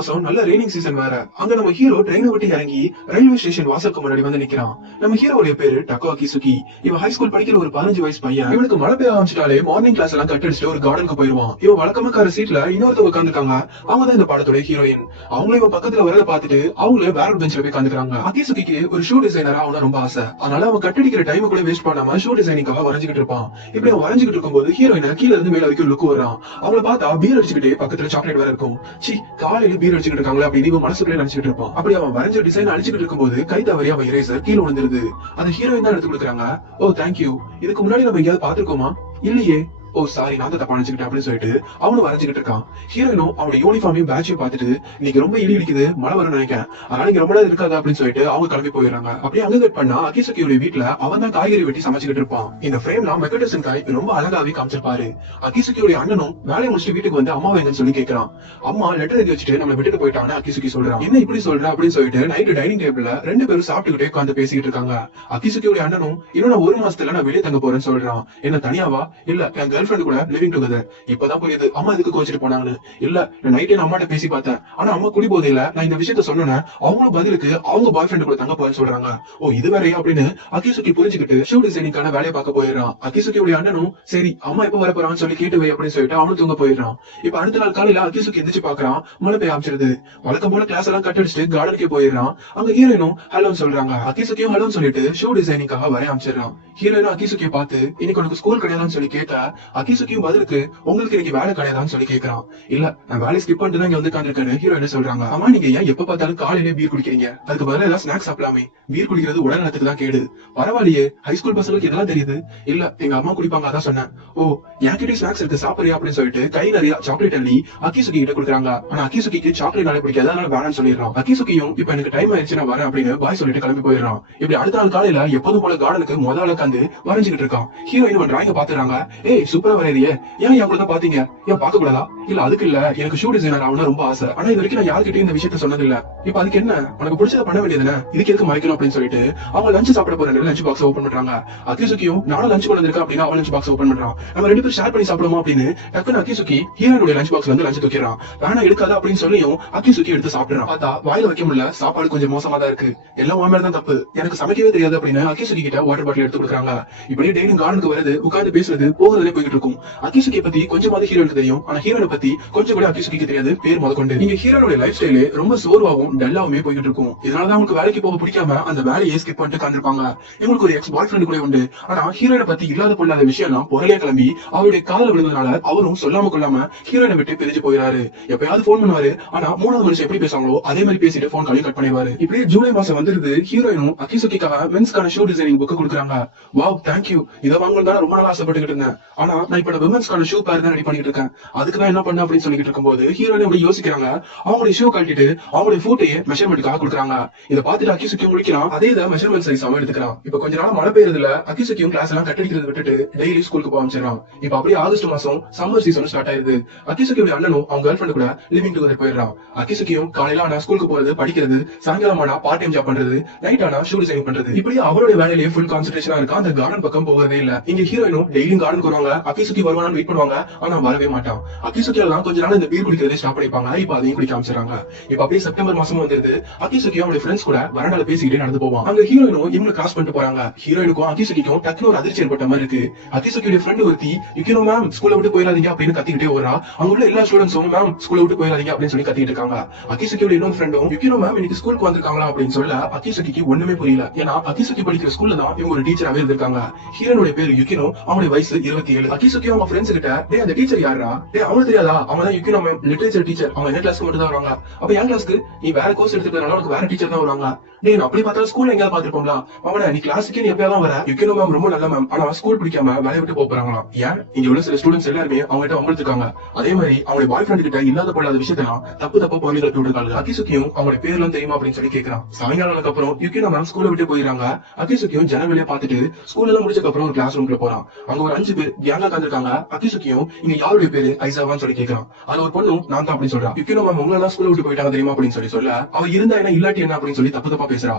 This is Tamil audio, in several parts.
மாசம் நல்ல ரெய்னிங் சீசன் வேற. அங்க நம்ம ஹீரோ ட்ரெயினை விட்டு இறங்கி ரயில்வே ஸ்டேஷன் வாசலுக்கு முன்னாடி வந்து நிக்கிறான். நம்ம ஹீரோடைய பேரு டக்கோ கிசுகி இவன் ஹை ஸ்கூல் படிக்கிற ஒரு பதினஞ்சு வயசு பையன். இவனுக்கு மழை பெய்ய ஆரம்பிச்சிட்டாலே மார்னிங் கிளாஸ் எல்லாம் கட் அடிச்சுட்டு ஒரு கார்டனுக்கு போயிருவான் இவன் வழக்கமாக்கார சீட்ல இன்னொருத்தவங்க உட்காந்துருக்காங்க அவங்க தான் இந்த படத்தோட ஹீரோயின் அவங்களும் இவன் பக்கத்துல வரத பாத்துட்டு அவங்களே வேற ஒரு பெஞ்ச்ல போய் உட்காந்துக்கிறாங்க அகிசுகிக்கு ஒரு ஷூ டிசைனரா அவன ரொம்ப ஆசை. அதனால அவன் கட்டடிக்கிற டைம் கூட வேஸ்ட் பண்ணாம ஷூ டிசைனிங்காக வரைஞ்சுக்கிட்டு இருப்பான். இப்படி அவன் வரைஞ்சுக்கிட்டு இருக்கும்போது ஹீரோயின் கீழ இருந்து மேல வரைக்கும் லுக் வரான் அவங்கள பார்த்தா பீர் அடிச்சுக்கிட்டே பக்கத்துல சாக்லேட் வேற இருக்கும். சி காலையில பீர் அடிச்சுக்கிட்டு இருக்காங்களே அப்படி இவன் மனசுக்குள்ளே நினைச்சிட்டு இருப்பான் அப்படி அவன் வரைஞ்ச டிசைன் அடிச்சுக்கிட்டு இருக்கும்போது கை தவறி அவன் இரேசர் கீழே விழுந்துருது. அந்த ஹீரோயின் தான் எடுத்து கொடுக்குறாங்க. ஓ தேங்க்யூ இதுக்கு முன்னாடி நம்ம எங்கேயாவது பாத்துருக்கோமா இல்லையே. ஓ சாரி நான் தான் தப்பா நினைச்சுக்கிட்டேன் அப்படின்னு சொல்லிட்டு அவனும் வரைஞ்சுக்கிட்டு இருக்கான். ஹீரோயினும் அவனோட யூனிஃபார்மையும் பேட்சையும் பார்த்துட்டு இன்னைக்கு ரொம்ப இடி இடிக்குது மழை வரும்னு நினைக்கிறேன். அதனால இங்க ரொம்ப நேரம் இருக்காது அப்படின்னு சொல்லிட்டு அவங்க கிளம்பி போயிடுறாங்க. அப்படியே அங்க கட் பண்ணா அகிசக்கியோட வீட்டுல அவன் தான் காய்கறி வெட்டி சமைச்சுக்கிட்டு இருப்பான். இந்த ஃப்ரேம்ல மெக்கடசன் காய் ரொம்ப அழகாவே காமிச்சிருப்பாரு. அகிசுக்கியோட அண்ணனும் வேலையை முடிச்சுட்டு வீட்டுக்கு வந்து அம்மா வேங்கன்னு சொல்லி கேக்குறான். அம்மா லெட்டர் எழுதி வச்சுட்டு நம்ம விட்டுட்டு போயிட்டான்னு அகிசுக்கி சொல்றான். என்ன இப்படி சொல்ற? அப்படின்னு சொல்லிட்டு நைட்டு டைனிங் டேபிள்ல ரெண்டு பேரும் சாப்பிட்டுக்கிட்டே உட்காந்து பேசிக்கிட்டு இருக்காங்க. அகிசுக்கியோட அண்ணனும் இன்னும் நான் ஒரு மாசத்துல நான் வெளியே தங்க போறேன்னு சொல்றான். என்ன தனியாவா? இல்ல எங்க கேர்ள் ஃபிரெண்ட் கூட லிவிங் டுகெதர் இப்பதான் புரியுது. அம்மா இதுக்கு கோச்சிட்டு போனாங்கன்னு. இல்ல நான் நைட்டே நான் அம்மாட்ட பேசி பார்த்தேன். ஆனா அம்மா குடி போதையில நான் இந்த விஷயத்த சொன்னேன் அவங்களும் பதிலுக்கு அவங்க பாய் ஃப்ரெண்ட் கூட தங்க போய் சொல்றாங்க. ஓ இது வேறையா அப்படின்னு அகிசுக்கி புரிஞ்சுக்கிட்டு ஷூ டிசைனிங்கான வேலையை பார்க்க போயிடுறான். அகிசுக்கியோட அண்ணனும் சரி அம்மா எப்ப வர போறான்னு சொல்லி கேட்டு வை அப்படின்னு சொல்லிட்டு அவனும் தூங்க போயிடறான். இப்ப அடுத்த நாள் காலையில அகிசுக்கி எந்திரிச்சு பாக்குறான் மழை பெய்ய ஆரம்பிச்சிருது. வழக்கம் போல கிளாஸ் எல்லாம் கட் அடிச்சுட்டு கார்டனுக்கே போயிடுறான். அங்க ஹீரோயினும் ஹலோன்னு சொல்றாங்க. அகிசுக்கியும் ஹலோன்னு சொல்லிட்டு ஷூ டிசைனிங்காக வரைய ஆரம்பிச்சிடுறான். ஹீரோயினும் அகிசுக்கிய பார்த்து இன்னைக்கு உனக்கு ஸ்கூல் கிடையாதுன்னு சொல்லி கேட்டா அகிசுக்கியும் பதிலுக்கு உங்களுக்கு இன்னைக்கு வேலை கிடையாதான்னு சொல்லி கேட்கறான் இல்ல நான் வேலை ஸ்கிப் பண்ணிட்டு தான் இங்க வந்து உட்காந்துருக்காரு ஹீரோ என்ன சொல்றாங்க? அம்மா நீங்க ஏன் எப்ப பார்த்தாலும் காலையிலே பீர் குடிக்கிறீங்க? அதுக்கு பதிலாக ஏதாவது ஸ்நாக்ஸ் சாப்பிடலாமே. பீர் குடிக்கிறது உடல் நலத்துக்கு தான் கேடு. பரவாயில்லையே ஹைஸ்கூல் பசங்களுக்கு இதெல்லாம் தெரியுது. இல்ல எங்க அம்மா குடிப்பாங்க அதான் சொன்னேன். ஓ என்கிட்ட ஸ்நாக்ஸ் இருக்கு சாப்பிடுறியா? அப்படின்னு சொல்லிட்டு கை நிறைய சாக்லேட் அள்ளி அக்கிசுகி கிட்ட கொடுக்குறாங்க. ஆனா அக்கிசுகிக்கு சாக்லேட் நாளே பிடிக்காது அதனால வேணாம்னு சொல்லிடுறான் அக்கிசுகியும் இப்ப எனக்கு டைம் ஆயிடுச்சு நான் வரேன் அப்படின்னு பாய் சொல்லிட்டு கிளம்பி போயிடுறான். இப்படி அடுத்த நாள் காலையில எப்போதும் போல கார்டனுக்கு முதல்ல உட்காந்து வரைஞ்சுக்கிட்டு இருக்கான். ஹீரோயின் ஒரு டிராயிங்க பாத்துறாங்க ஏய் சூப்பரா வரையிறியே ஏன் என் கூட பாத்தீங்க ஏன் பாக்க கூடாதா இல்ல அதுக்கு இல்ல. எனக்கு ஷூ டிசைனர் ஆகணும் ரொம்ப ஆசை. ஆனா இது வரைக்கும் நான் யாருக்கிட்டயும் இந்த விஷயத்த சொன்னது இல்ல இப்ப அதுக்கு என்ன? உனக்கு பிடிச்சத பண்ண வேண்டியதுன்னு இதுக்கு எதுக்கு மறைக்கணும் அப்படின்னு சொல்லிட்டு அவங்க லஞ்ச் சாப்பிட போற லஞ்ச் பாக்ஸ் ஓபன் பண்றாங்க. அக்கிசுக்கியும் நானும் லஞ்ச் கொண்டு இருக்கா அப்படின்னா அவன் லஞ்ச் பாக்ஸ் ஓபன் பண்றான். நம்ம ரெண்டு பேரும் ஷேர் பண்ணி சாப்பிடுவோம் அப்படின்னு டக்குனு அக்கிசுக்கி ஹீரோனுடைய லஞ்ச் பாக்ஸ்ல இருந்து லஞ்ச் தூக்கிறான் வேணா எடுக்காத அப்படின்னு சொல்லியும் அக்கிசுக்கி எடுத்து சாப்பிடுறான். பார்த்தா வாயில வைக்க முடியல. சாப்பாடு கொஞ்சம் மோசமா தான் இருக்கு. எல்லாம் உன் தான் தப்பு. எனக்கு சமைக்கவே தெரியாது அப்படின்னு அக்கிசுக்கி கிட்ட வாட்டர் பாட்டில் எடுத்து கொடுக்குறாங்க. இப்படியே டெய்லி கார்டனுக்கு வருது உட்கார்ந்து பேசுறது போகிறதே போய்கிட்டு இருக்கும். அக்கிசுக்கியை பத்தி கொஞ்சமாவது ஹீரோனுக்கு தெரியும். ஆனா ஹீரோனை பத்தி கொஞ்சம் கூட அக்கிசுக்கிக்கு தெரியாது. பேர் முத கொண்டு. நீங்க ஹீரோனுடைய லைஃப் ஸ்டைலே ரொம்ப சோர்வாகவும் டல்லாவுமே போய்கிட்டு இருக்கும் இதனாலதான் உங்களுக்கு வேலைக்கு போக பிடிக்காம அந்த வேலையை ஸ்கிப் பண்ணிட்டு காந்திருப்பாங்க இவங்களுக்கு ஒரு எக்ஸ் பாய் ஃப்ரெண்ட் கூட உண்டு. ஆனா ஹீரோனை பத்தி இல்லாத பொல்லாத விஷயம்லாம் பொருளே கிளம்பி அவருடைய காதல விழுந்ததுனால அவரும் சொல்லாம கொள்ளாம ஹீரோனை விட்டு பிரிஞ்சு போயிறாரு. எப்பயாவது போன் பண்ணுவாரு. ஆனா மூணாவது மனுஷன் எப்படி பேசுவாங்களோ அதே மாதிரி பேசிட்டு போன் காலையும் கட் பண்ணிடுவாரு. இப்படியே ஜூலை மாசம் வந்துருது. ஹீரோயினும் அக்கிசுக்கிக்காக மென்ஸ்க்கான ஷூ டிசைனிங் புக் கொடுக்குறாங்க. வாவ் தேங்க்யூ இதை வாங்கணும் தான் ரொம்ப நாள் ஆசைப்பட்டுக்கிட்டு இருந்தேன். ஆனா நான் இப்ப விமன்ஸ்க்கான ஷூ பேர் தான் ரெடி பண்ணிட்டு இருக்கேன். அதுக்கு தான் என்ன பண்ண அப்படின்னு சொல்லிட்டு இருக்கும்போது ஹீரோயின் அப்படி யோசிக்கிறாங்க? அவங்களுடைய ஷூ கட்டிட்டு அவங்களுடைய ஃபோட்டையே மெஷர்மெண்ட்டுக்காக கொடுக்குறாங்க. இதை பார்த்துட்டு அக்கிசுக்கியும் முடிக்கிறான். அதே இதை மெஷர்மெண்ட் சைஸ் அவன் எடுத்துக்கிறான். இப்ப கொஞ்ச நாள் மழை பெய்யறதுல அக்கிசுக்கியும் கிளாஸ் எல்லாம் கட்டடிக்கிறது விட்டுட்டு டெய்லி ஸ்கூலுக்கு போக ஆரம்பிச்சிடறான். இப்ப அப்படியே ஆகஸ்ட் மாசம் சம்மர் சீசன் ஸ்டார்ட் ஆயிருது அக்கிசுக்கியோட அண்ணனும் அவங்க கேர்ள் ஃபிரெண்ட் கூட லிவிங் டுகெதர் போயிடுறான். அக்கிசுக்கியும் காலையில ஆனா ஸ்கூலுக்கு போறது படிக்கிறது சாயங்காலம் ஆனா பார்ட் டைம் ஜாப் பண்றது நைட் ஆனா ஷூ டிசைன் பண்றது. இப்படி அவருடைய வேலையிலேயே ஃபுல் கான்சென்ட்ரேஷனா இருக்கா. அந்த கார்டன் பக்கம் போகவே இல்ல. இங்க ஹீரோயினும் டெய்லியும் கார்டன் வருவாங்க. அக்கிசுக்கி வருவானு வெயிட் பண்ணுவாங்க. ஆனா வரவே மாட்டான். அக்கிசுக்கி எல்லாம் கொஞ்ச நாள் இந்த பீர் குடிக்கிறதே ஸ்டாப் பண்ணிப்பாங்க. இப்ப அதையும் குடிக்க ஆரம்பிச்சிடறாங்க. இப்ப அப்படியே செப்டம்பர் மாசம் வந்துருது. அக்கிசுக்கி அவருடைய ஃப்ரெண்ட்ஸ் கூட வரண்டால பேசிக்கிட்டே நடந்து போவான். அங்க ஹீரோயினும் இவங்க கிராஸ் பண்ணிட்டு போறாங்க. ஹீரோயினுக்கும் அக்கிசுக்கிக்கும் டக்குனு ஒரு அதிர்ச்சி ஏற்பட்ட மாதிரி இருக்கு. அக்கிசுக்கியோட ஃப்ரெண்ட் ஒருத்தி யூக்கினோ மேம் ஸ்கூல்ல விட்டு போயிடாதீங்க அப்படின்னு கத்திக்கிட்டே வரா அங்க உள்ள எல்லா ஸ்டூடெண்ட்ஸும் மேம் ஸ்கூல்ல விட்டு போயிடாதீங்க அப்படின்னு சொல்லி கத்திட்டு இருக்காங்க. அக்கிசுக்கியோட இன்னொரு ஃப்ரெண்டும் யூக்கினோ மேம் இன்னைக்கு ஸ்கூலுக்கு வந்திருக்காங்களா அப்படின்னு சொல்ல அக்கிசுக்கிக்கு ஒண்ணுமே புரியல. ஏன்னா அக்கிசுக்கி படிக்கிற ஸ்கூல்ல தான் இவங்க ஒரு டீச்சராவே இருந்திருக்காங்க. ஹீரோனுடைய பேரு யுக்கினோ அவனுடைய வயசு இருபத்தி ஏழு. அக்கிசுக்கியும் அவங்க ஃப்ரெண்ட்ஸ் கிட்ட டே அந்த டீச்சர் யாரா டே அவனு தெரியாதா? அவங்க தான் யுக்கி நம்ம லிட்டரேச்சர் டீச்சர் அவங்க என்ன கிளாஸ்க்கு மட்டும் தான் வருவாங்க? அப்ப என் கிளாஸ்க்கு நீ வேற கோர்ஸ் எடுத்துக்கிறதுனால உனக்கு வேற டீச்சர் தான் வருவாங்க. டேய் நான் அப்படி பார்த்தா ஸ்கூல்ல எங்கேயாவது பாத்துருப்போம்ல அவன நீ கிளாஸுக்கே நீ எப்பயாவது வர? யுக்கினோ மேம் ரொம்ப நல்ல மேம் ஆனா ஸ்கூல் பிடிக்காம வேலையை விட்டு போறாங்களாம். ஏன்? இங்க உள்ள சில ஸ்டூடெண்ட்ஸ் எல்லாருமே அவங்க கிட்ட வம்பிழுத்துருக்காங்க அதே மாதிரி அவங்க பாய் ஃப்ரெண்ட் கிட்ட இல்லாத போடாத விஷயத்தெல்லாம் தப்பு தப்பு பண்ணி கட்டி விடுறாங்க அகிசுக்கியும் அவங்களுடைய பேர்லாம் தெரியுமா அப்படின்னு சொல்லி கேக்குறான். சாயங்காலம் அப்புறம் யுக்கினோ மேம் ஸ்கூல்ல விட்டு போயிடறாங்க. அகிசுக்கியும் ஜனவெளியை பார்த்துட்டு ஸ்கூல் எல்லாம் முடிச்சதுக்கு அப்புறம் ஒரு கிளாஸ் ரூம்ல போறான். அங்க ஒரு அஞ்சு பேர் கேங்கா உட்காந்துருக்காங்க அகிசுக்கியும் இங்க யாருடைய பேரு? ஐசாவான்னு சொல்லி கேக்குறான். அது ஒரு பொண்ணு நான் தான் அப்படின்னு சொல்றான். யுக்கினோ மேம் உங்களை எல்லாம் விட்டு போயிட்டாங்க தெரியுமா அப்படின்னு சொல்லி சொல்ல அவ இருந்தா என்ன இல்லாட்டி என்ன அப்படின்னு சொல்லி தப்பு தப்பா பேசுறா.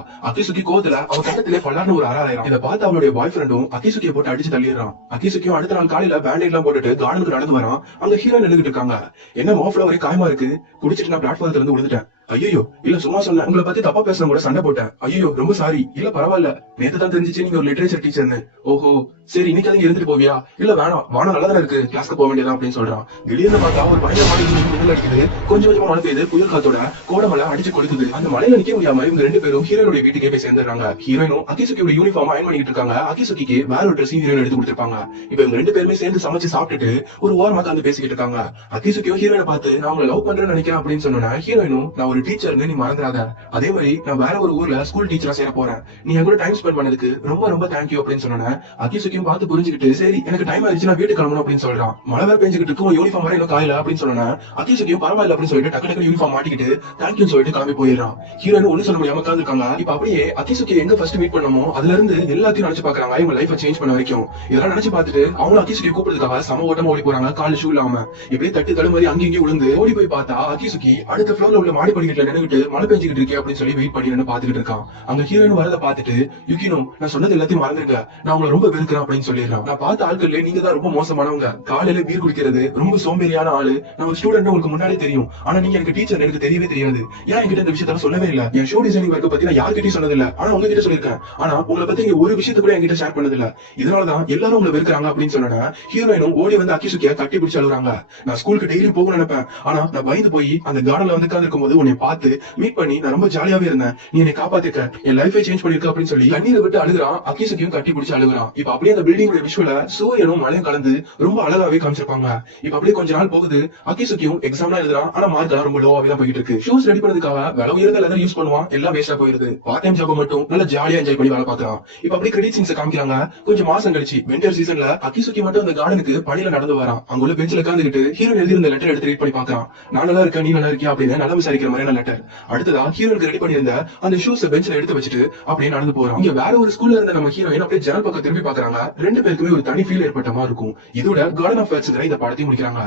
சுக்கி கோவத்துல அவ கட்டத்திலே பல்லாண்டு ஒரு அறாயிரம் இதை பார்த்து அவளுடைய பாய் ஃப்ரெண்டும் அகிசுக்கியை போட்டு அடிச்சு தள்ளிடுறான். அகிசுக்கியும் அடுத்த நாள் காலையில பேண்டேட் எல்லாம் போட்டுட்டு கார்டனுக்கு நடந்து வரான். அங்க ஹீரோ நின்னுகிட்டு இருக்காங்க. என்ன மோஃப்ல ஒரே காயமா இருக்கு? குடிச்சிட்டு நான் பிளாட்ஃபார்ம்ல இருந்து விழுந்துட்டேன். ஐயோ இல்ல சும்மா சொன்னேன். உங்களை பத்தி தப்பா பேசுன கூட சண்டை போட்டேன். ஐயோ ரொம்ப சாரி இல்ல பரவாயில்ல. நேத்து தான் தெரிஞ்சிச்சு நீங்க ஒரு லிட்ரேச்சர் டீச்சர்னு ஓஹோ சரி இன்னைக்கு அதுங்க இருந்துட்டு போவியா? இல்ல வேணாம். வானம் நல்லா தானே இருக்கு கிளாஸ்க்கு போக வேண்டியதான் அப்படின்னு சொல்றான். திடீர்னு பார்த்தா ஒரு மழை இடி மின்னல் அடிக்குது. கொஞ்சம் கொஞ்சமா மழை பெய்யுது. புயல் காத்தோட கோடமலை அடிச்சு கொடுக்குது அந்த மலையில நிக்க முடியாம இவங்க ரெண்டு பேரும் ஹீரோனுடைய வீட்டுக்கே போய் சேர்ந்துறாங்க ஹீரோயினும் அகிசுக்கியோட யூனிஃபார்ம் அயன் பண்ணிட்டு இருக்காங்க. அகிசுக்கிக்கு வேற ஒரு ட்ரெஸ் ஹீரோயின் எடுத்து கொடுத்துருப்பாங்க. இப்ப இவங்க ரெண்டு பேருமே சேர்ந்து சமைச்சு சாப்பிட்டுட்டு ஒரு ஓரமா உட்காந்து பேசிக்கிட்டு இருக்காங்க. அகிசுக்கியோ ஹீரோயினை பார்த்து நான் உங்களை லவ் பண்றேன்னு நினைக்கிறேன் அப்படின்னு சொன்னேன் ஹீரோயினும் நான் ஒரு டீச்சர்னு நீ மறந்துடாத அதே மாதிரி நான் வேற ஒரு ஊர்ல ஸ்கூல் டீச்சரா சேர போறேன். நீ என் கூட டைம் ஸ்பெண்ட் பண்ணதுக்கு ரொம்ப ரொம்ப தேங்க்யூ அப்படின்னு சொன்னேன் அகிசுக்கியும் பார்த்து புரிஞ்சுக்கிட்டு சரி எனக்கு டைம் ஆயிடுச்சு நான் வீட்டுக்கு கிளம்பணும் அப்படின்னு சொல்றான். மழை வேற பெஞ்சுக்கிட்டு இருக்கும் யூனிஃபார்ம் வர இன்னும் காயில அப்படின்னு சொன்னேன் அகிசுக்கியும் பரவாயில்ல அப்படின்னு சொல்லிட்டு டக்கு டக்கு யூனிஃபார்ம் மாட்டிக்கிட்டு தேங்க்யூ சொல்லிட்டு கிளம்பி போயிடுறான். ஹீரோயின் ஒண்ணு சொல்ல முடியாம உட்காந்துருக்காங்க இப்ப அப்படியே அகிசுக்கி எங்க ஃபர்ஸ்ட் மீட் பண்ணமோ அதுல இருந்து எல்லாத்தையும் நினைச்சு பாக்குறாங்க இவங்க லைஃபை சேஞ்ச் பண்ண வரைக்கும். இதெல்லாம் நினைச்சு பார்த்துட்டு அவங்க அகிசுக்கி கூப்பிடுறதுக்காக சம ஓட்டமா ஓடி போறாங்க. கால் ஷூ இல்லாம. இப்படியே தட்டு தடுமாறி அங்கேயும் விழுந்து ஓடி போய் பார்த்தா அகிசுக்கி அடுத்த ஃப்ளோர்ல உள்ள மாடி வீட்டுல நின்னுகிட்டு மழை பெஞ்சுக்கிட்டு இருக்கே அப்படின்னு சொல்லி வெயிட் பண்ணி பாத்துட்டு பாத்துக்கிட்டு இருக்கான். அங்க ஹீரோயின் வரத பாத்துட்டு யுகினோ நான் சொன்னது எல்லாத்தையும் மறந்துருங்க. நான் உங்களை ரொம்ப வெறுக்கிறேன் அப்படின்னு சொல்லிடுறான். நான் பார்த்த ஆட்கள்ல நீங்க தான் ரொம்ப மோசமானவங்க. காலையில பீர் குடிக்கிறது ரொம்ப சோம்பேறியான ஆளு. நான் ஒரு ஸ்டூடெண்ட் உங்களுக்கு முன்னாடி தெரியும். ஆனா நீங்க எனக்கு டீச்சர் எனக்கு தெரியவே தெரியாது. ஏன் என்கிட்ட இந்த விஷயத்த சொல்லவே இல்ல? என் ஷோ டிசைனிங் ஒர்க் பத்தி நான் யார்கிட்டயும் சொன்னது இல்ல ஆனா உங்ககிட்ட சொல்லிருக்கேன் ஆனா உங்களை பத்தி நீங்க ஒரு விஷயத்த கூட என்கிட்ட ஷேர் பண்ணது இல்ல இதனாலதான் எல்லாரும் உங்களை வெறுக்கிறாங்க அப்படின்னு சொன்னா ஹீரோயினும் ஓடி வந்து அக்கிசுக்கிய கட்டி பிடிச்சு அழுகுறாங்க. நான் ஸ்கூலுக்கு டெய்லி போகணும்னு நினைப்பேன். ஆனா நான் பயந்து போய் அந்த கார்டன்ல வந்து உட்கார்ந்து போது உன்னை பார்த்து மீட் பண்ணி நான் ரொம்ப ஜாலியாவே இருந்தேன். நீ என்னை காப்பாத்திருக்க. என் லைஃபை சேஞ்ச் பண்ணிருக்க அப்படின்னு சொல்லி கண்ணீரை விட்டு அழுகுறான். அக்கீசுக்கையும் கட்டி பிடிச்சி அழுகுறான். இப்ப அப்படியே அந்த பில்டிங் விஷுவல சூரியனும் மழையும் கலந்து ரொம்ப அழகாவே காமிச்சிருப்பாங்க. இப்ப அப்படியே கொஞ்ச நாள் போகுது. அக்கிசுக்கியும் எக்ஸாம்லாம் எழுதுறான். ஆனா மார்க் எல்லாம் ரொம்ப லோவாவே தான் போயிட்டு இருக்கு. ஷூஸ் ரெடி பண்ணதுக்காக விலை உயர்ந்த லெதர் யூஸ் பண்ணுவான். எல்லாம் வேஸ்டா போயிருது. பார்ட் டைம் ஜாப் மட்டும் நல்லா ஜாலியா என்ஜாய் பண்ணி வேலை பாக்குறான் இப்ப அப்படியே கிரெடிட் சீன்ஸ் காமிக்கிறாங்க. கொஞ்சம் மாசம் கழிச்சு வின்டர் சீசன்ல அக்கிசுக்கி மட்டும் அந்த கார்டனுக்கு பணியில நடந்து வரான். அங்குள்ள உள்ள உட்காந்துக்கிட்டு ஹீரோ எழுதியிருந்த லெட்டர் எடுத்து ரீட் பண்ணி பாக்குறான் நான் நல்லா இருக்கேன். நீ நல்லா இருக்கியா? அப்படின்னு நல்லா விசாரிக்கிற மாதிரியான லெட்டர் அடுத்ததா ஹீரோக்கு ரெடி பண்ணியிருந்த அந்த ஷூஸ் பெஞ்சில எடுத்து வச்சுட்டு அப்படியே நடந்து போறான். இங்க வேற ஒரு ஸ்கூல்ல இருந்த நம்ம ஹீரோயின் அப்படியே ஜனல் பக்கம் திரும்பி பாக்குறாங்க ரெண்டு பேருக்குமே ஒரு தனி ஃபீல் ஏற்பட்ட மாதிரி இருக்கும். இதோட கார்டன் ஆஃப் இந்த படத்தையும் முடிக்கிறாங்க.